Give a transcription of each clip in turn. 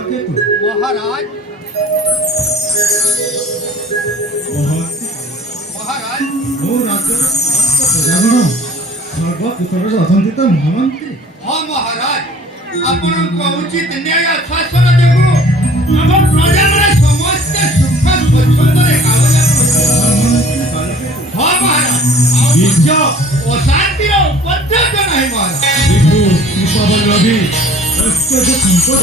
बालकेतु महाराज महाराज ମୋ ରାଜ୍ୟର ସମସ୍ତ ପ୍ରଜାଗଣ ସର୍ବକୁଶଳରେ ଅଛନ୍ତି ତ ମହାମନ୍ତ୍ରୀ? हाँ महाराज ଆପଣଙ୍କ ଉଚିତ ନ୍ୟାୟ ଶାସନ ଯୋଗୁଁ ଆମ ପ୍ରଜାମାନେ ସମସ୍ତେ ସୁଖ ସ୍ୱଚ୍ଛନ୍ଦରେ हाँ महाराज ବିଜୟ ଅଶାନ୍ତିର ଉପଦ୍ରବ ନାହିଁ महाराଜ ବିଭୁ କୃପାବଲ୍ଲଭୀ ଐଶ୍ୱର୍ଯ୍ୟ ସମ୍ପଦ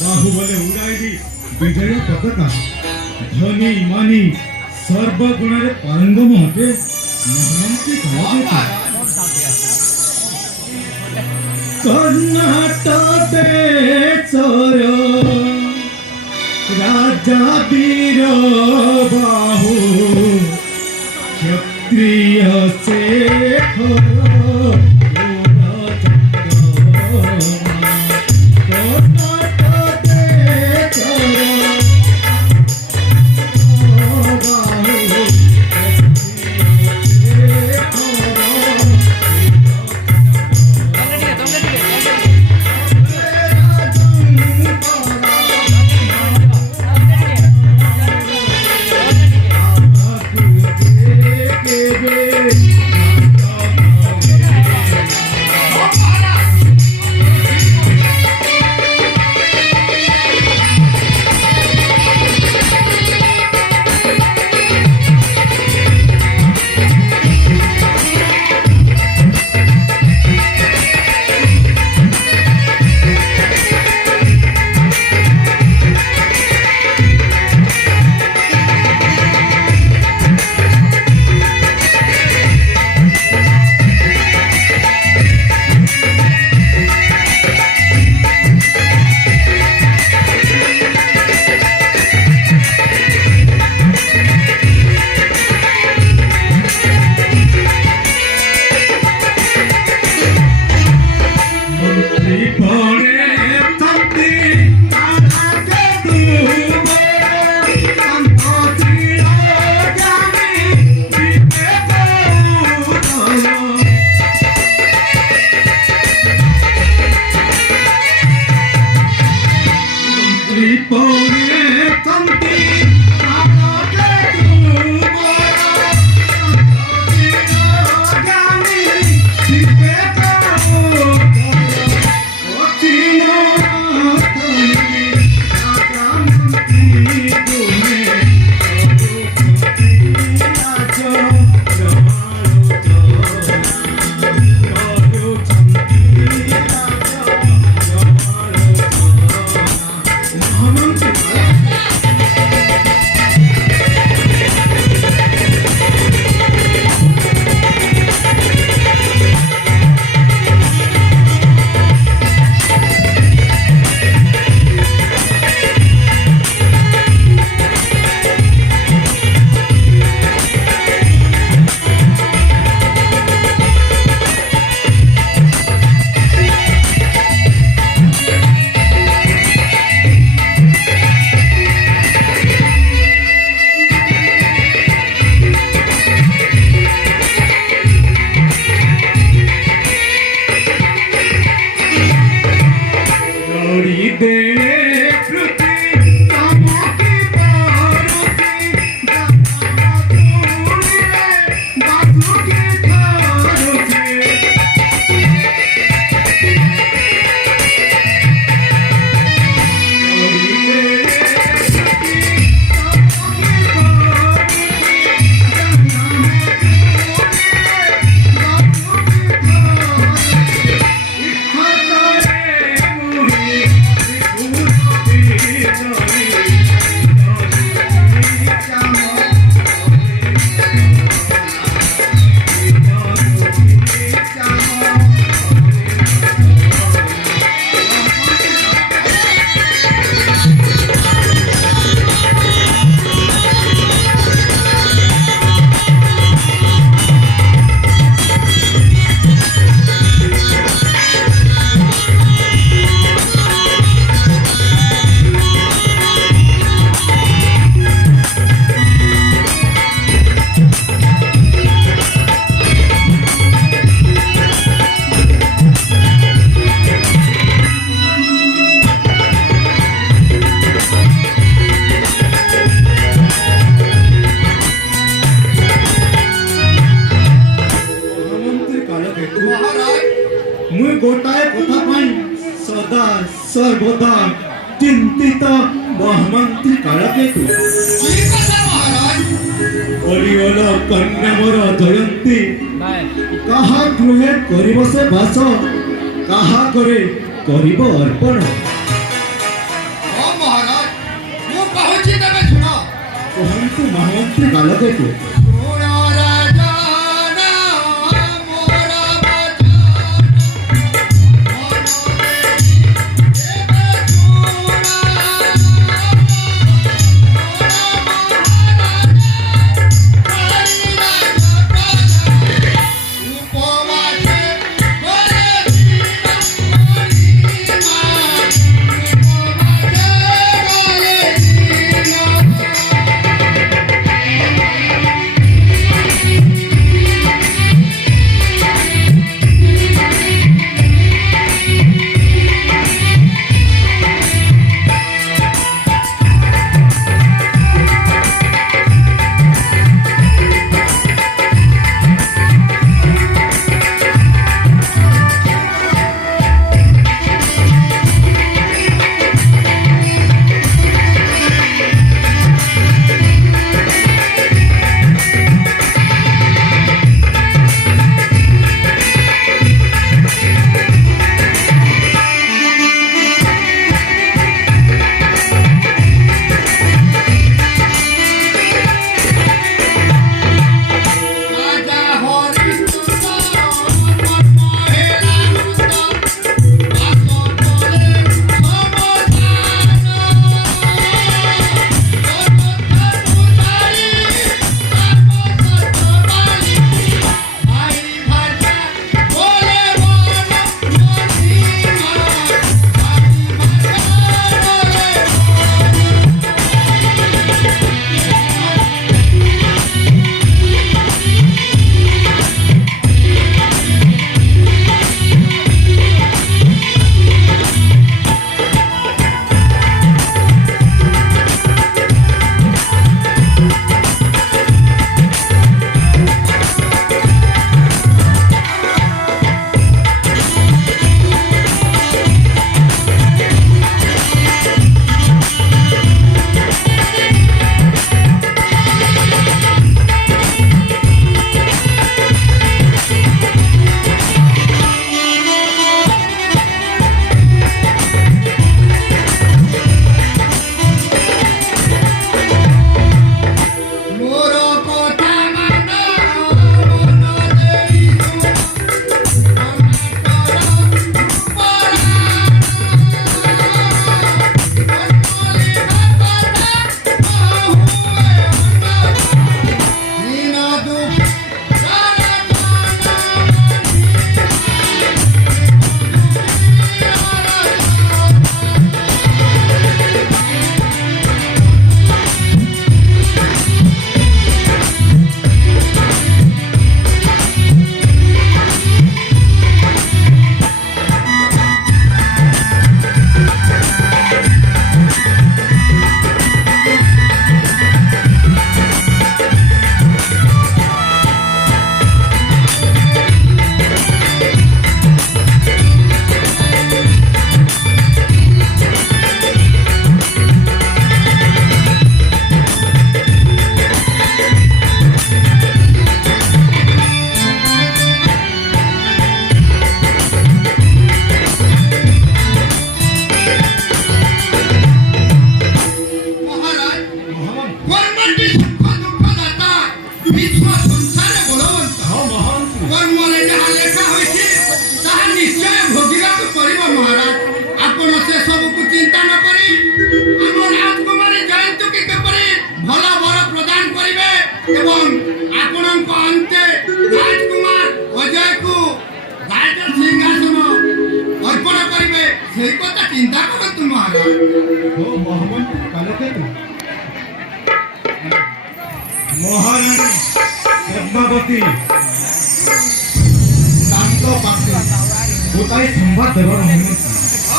ବାହୁବଲେ ଉଡ଼ାଇବି ବିଜୟ ପତାକା ଧନୀ ଇମାନି ସର୍ବଗୁଣରେ ପାରଙ୍ଗମ ଅଟେ ମହାମନ୍ତ୍ରୀ हाँ ବାଳକେତୁ। महाराज कर्नाटक देशर राजा वीर बाहु क्षत्रिय शेखर कर्नाटक देशर সর্বদা চিন্তিত মহামন্ত্রী কালকেতু কি কথা মহারাজ? অরিয়ল কন্যা মোর জয়ন্তী কাহা গৃহে করিব সে বাস কাহা করে করিব অর্পণ ও মহারাজ, ମୁଁ କହୁଛି ତେବେ ଶୁଣ। କୁହନ୍ତୁ ମହାମନ୍ତ୍ରୀ କାଲକେତୁ ଶୁଣ ରାଜା ନା ମୋର ବଚନ, ମନ ଦେଇ ଏବେ ଶୁଣ। এবং ଆପଣଙ୍କ ଅନ୍ତେ ରାଜକୁମାର ଅଜୟକୁ ରାଜ ସିଂହାସନ ଅର୍ପଣ କରିବେ ସେଇ କଥା ଚିନ୍ତା କରନ୍ତୁ ମହାରାଜ। ଓ ମହାମନ୍ତ୍ରୀ କାଲକେତୁ ମହାରାଣୀ ପଦ୍ମାବତୀ ତାଙ୍କ ପାଖେ ଗୋଟାଏ ସମ୍ବାଦ ଦେବାର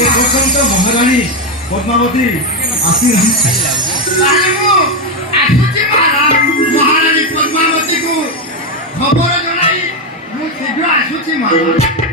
ଏ ପର୍ଯ୍ୟନ୍ତ ମହାରାଣୀ ପଦ୍ମାବତୀ ଆସିନାହାନ୍ତି। ତାହେଲେ ମୁଁ ଆସୁଛି ମହାରାଜ। ମହାରାଣୀ ପଦ୍ମାବତୀକୁ ଖବର ଜଣାଇ ମୁଁ ଶୀଘ୍ର ଆସୁଛି ମହାରାଜ।